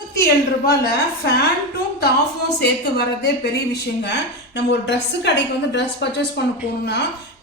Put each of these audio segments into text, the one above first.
ரூபாயில ஃபேண்ட்டும் டாப்பும் சேர்த்து வரதே பெரிய விஷயங்க. நம்ம ஒரு ட்ரெஸ் கடைக்கு வந்து ட்ரெஸ் பர்ச்சேஸ் பண்ண போகணும்னா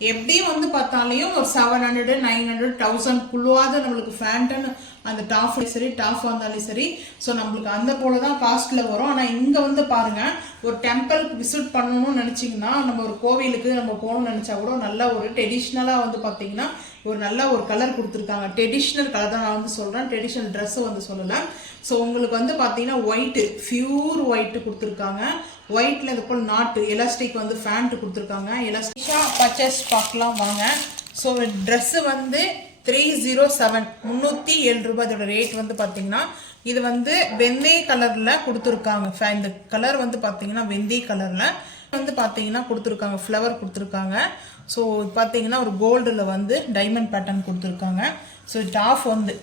எப்படியும் வந்து பார்த்தாலையும் ஒரு 700 900 1000 நம்மளுக்கு ஃபேண்ட்டுன்னு அந்த டாப் சரி டாஃபாக இருந்தாலும் சரி. ஸோ நம்மளுக்கு அந்த போல தான் காஸ்ட்டில் வரும். ஆனால் இங்கே வந்து பாருங்கள், ஒரு டெம்பிளுக்கு விசிட் பண்ணணும்னு நினச்சிங்கன்னா, நம்ம ஒரு கோவிலுக்கு நம்ம போகணும்னு நினச்சா கூட நல்ல ஒரு ட்ரெடிஷ்னலாக வந்து பார்த்தீங்கன்னா ஒரு நல்ல ஒரு கலர் கொடுத்துருக்காங்க. ட்ரெடிஷ்னல் கலர் தான் நான் வந்து சொல்கிறேன், ட்ரெடிஷ்னல் ட்ரெஸ்ஸை வந்து சொல்லலை. ஸோ உங்களுக்கு வந்து பார்த்தீங்கன்னா ஒயிட்டு, பியூர் ஒயிட்டு கொடுத்துருக்காங்க. ஒயிட்டில் இது போல் நாட்டு எலாஸ்டிக் வந்து ஃபேண்ட்டு கொடுத்துருக்காங்க. எலாஸ்டிக்காக பர்ச்சேஸ் பார்க்கலாம் வாங்க. ஸோ ட்ரெஸ்ஸு வந்து 307 307 ரூபாய். இதோட ரேட் வந்து பார்த்தீங்கன்னா இது வந்து வெந்தய கலரில் கொடுத்துருக்காங்க. இந்த கலர் வந்து பார்த்தீங்கன்னா வெந்தய கலரில் வந்து பார்த்தீங்கன்னா கொடுத்துருக்காங்க, ஃப்ளவர் கொடுத்துருக்காங்க. ஸோ பார்த்தீங்கன்னா ஒரு கோல்டில் வந்து டைமண்ட் பேட்டர்ன் கொடுத்துருக்காங்க. ஸோ டாப் வந்து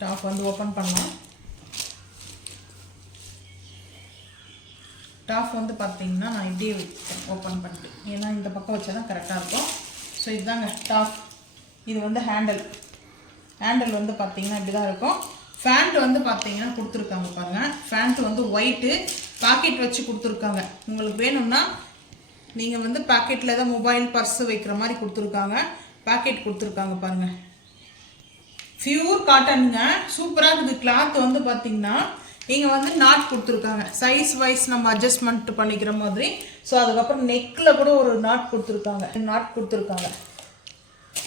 டாப் வந்து ஓப்பன் பண்ணலாம். டாப் வந்து பார்த்தீங்கன்னா நான் இப்படியே ஓப்பன் பண்ணிட்டு, ஏன்னா இந்த பக்கம் வச்சா தான் கரெக்டாக இருக்கும். ஸோ இதுதாங்க டாப். இது வந்து ஹேண்டில் வந்து பார்த்தீங்கன்னா இப்படி தான் இருக்கும். ஃபேண்ட் வந்து பார்த்தீங்கன்னா கொடுத்துருக்காங்க பாருங்கள். ஃபேண்ட் வந்து ஒயிட்டு பாக்கெட் வச்சு கொடுத்துருக்காங்க. உங்களுக்கு வேணும்னா நீங்கள் வந்து பாக்கெட்டில் தான் மொபைல் பர்ஸு வைக்கிற மாதிரி கொடுத்துருக்காங்க. பாக்கெட் கொடுத்துருக்காங்க பாருங்கள். பியூர் காட்டனுங்க, சூப்பராக இருக்குது. கிளாத் வந்து பார்த்தீங்கன்னா நீங்கள் வந்து நாட் கொடுத்துருக்காங்க, சைஸ் வைஸ் நம்ம அட்ஜஸ்ட்மெண்ட் பண்ணிக்கிற மாதிரி. ஸோ அதுக்கப்புறம் நெக்கில் கூட ஒரு நாட் கொடுத்துருக்காங்க.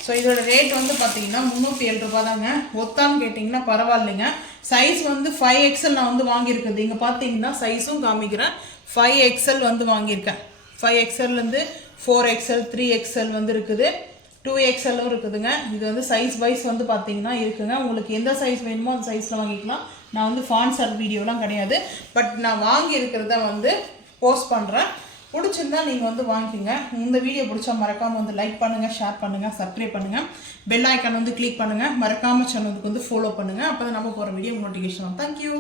ஸோ இதோட ரேட் வந்து பார்த்தீங்கன்னா 307 ரூபா தாங்க. ஒத்தான்னு கேட்டிங்கன்னா பரவாயில்லைங்க. சைஸ் வந்து 5XL நான் வந்து வாங்கியிருக்குது. இங்கே பார்த்தீங்கன்னா சைஸும் காமிக்கிறேன். 5XL வந்து வாங்கியிருக்கேன். 5XLலேருந்து 4XL 3XL வந்து இருக்குது, 2XLும் இருக்குதுங்க. இது வந்து சைஸ் வைஸ் வந்து பார்த்தீங்கன்னா இருக்குங்க. உங்களுக்கு எந்த சைஸ் வேணுமோ அந்த சைஸில் வாங்கிக்கலாம். நான் வந்து ஸ்பான்சர் வீடியோலாம் கிடையாது, பட் நான் வாங்கி இருக்கிறத வந்து போஸ்ட் பண்ணுறேன். பிடிச்சிருந்தா நீங்கள் வந்து வாங்கிக்கோங்க. இந்த வீடியோ பிடிச்சா மறக்காமல் வந்து லைக் பண்ணுங்கள், ஷேர் பண்ணுங்கள், சப்ஸ்கிரைப் பண்ணுங்கள், பெல் ஐக்கான் வந்து கிளிக் பண்ணுங்கள். மறக்காமல் சேனலுக்கு வந்து ஃபாலோ பண்ணுங்கள். அப்போ தான் நம்ம போகிற வீடியோ நோட்டிஃபிகேஷன். தேங்க்யூ.